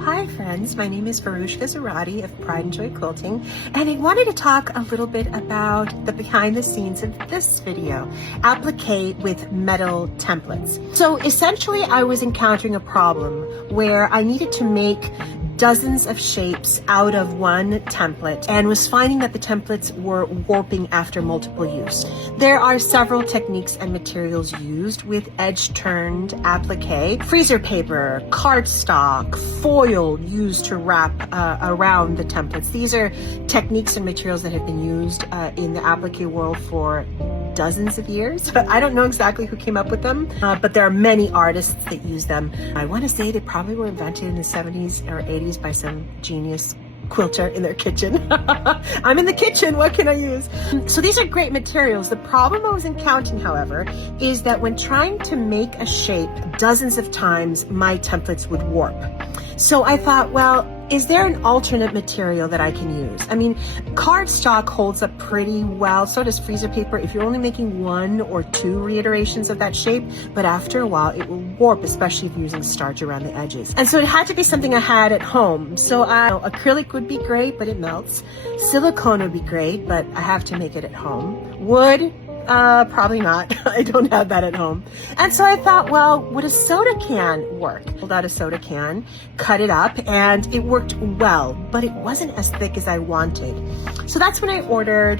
Hi friends, my name is Varushka Zarati of Pride and Joy Quilting, and I wanted to talk a little bit about the behind the scenes of this video, applique with metal templates. So essentially I was encountering a problem where I needed to make dozens of shapes out of one template and was finding that the templates were warping after multiple use. There are several techniques and materials used with edge-turned applique, freezer paper, cardstock, foil used to wrap around the templates. These are techniques and materials that have been used in the applique world for dozens of years. I don't know exactly who came up with them, but there are many artists that use them. I want to say they probably were invented in the 70s or 80s by some genius quilter in their kitchen. I'm in the kitchen, what can I use? So these are great materials. The problem I was encountering, however, is that when trying to make a shape dozens of times, my templates would warp. So I thought, well, is there an alternate material that I can use? I mean, cardstock holds up pretty well, so does freezer paper if you're only making one or two reiterations of that shape, but after a while it will warp, especially if you're using starch around the edges. And so it had to be something I had at home. So acrylic would be great, but it melts. Silicone would be great, but I have to make it at home. Wood, probably not. I don't have that at home. And so I thought, well, would a soda can work? Pulled out a soda can, cut it up, and it worked well, but it wasn't as thick as I wanted. So that's when I ordered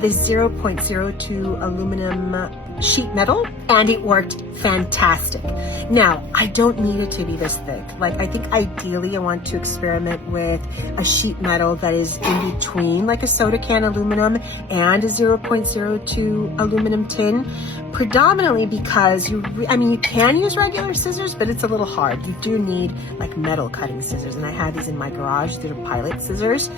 this 0.02 aluminum sheet metal, and it worked fantastic. Now, I don't need it to be this thick. Like, I think ideally I want to experiment with a sheet metal that is in between, like a soda can aluminum and a 0.02 aluminum tin, predominantly because you can use regular scissors, but it's a little hard. You do need like metal cutting scissors, and I had these in my garage. These are pilot scissors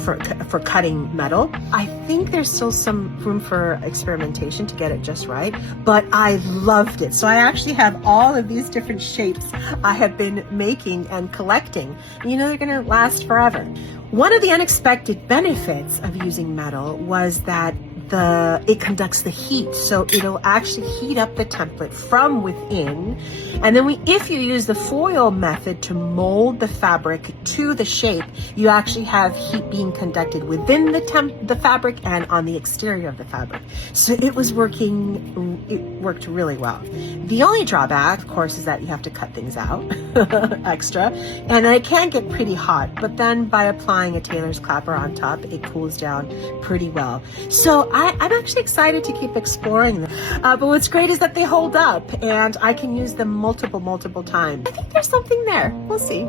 for cutting metal. I think there's still some room for experimentation to get it just right, but I loved it. So I actually have all of these different shapes I have been making and collecting. You know, they're gonna last forever. One of the unexpected benefits of using metal was that it conducts the heat, so it'll actually heat up the template from within. And then if you use the foil method to mold the fabric to the shape, you actually have heat being conducted within the fabric and on the exterior of the fabric. So it worked really well. The only drawback, of course, is that you have to cut things out extra, and it can get pretty hot, but then by applying a tailor's clapper on top, it cools down pretty well. So I'm actually excited to keep exploring them. But what's great is that they hold up and I can use them multiple times. I think there's something there. We'll see.